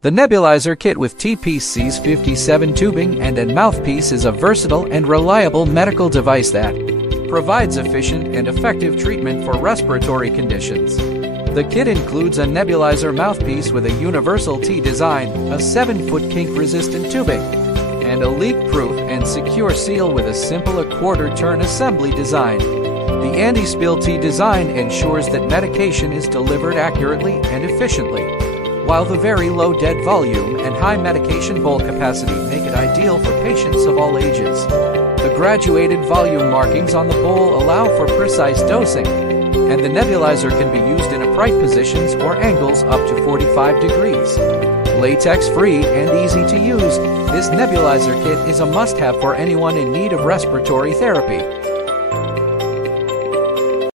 The Nebulizer Kit with TPC's 57 tubing and a mouthpiece is a versatile and reliable medical device that provides efficient and effective treatment for respiratory conditions. The kit includes a nebulizer mouthpiece with a universal T design, a 7-foot kink-resistant tubing, and a leak-proof and secure seal with a simple quarter-turn assembly design. The anti-spill T design ensures that medication is delivered accurately and efficiently, while the very low dead volume and high medication bowl capacity make it ideal for patients of all ages. The graduated volume markings on the bowl allow for precise dosing, and the nebulizer can be used in upright positions or angles up to 45 degrees. Latex-free and easy to use, this nebulizer kit is a must-have for anyone in need of respiratory therapy.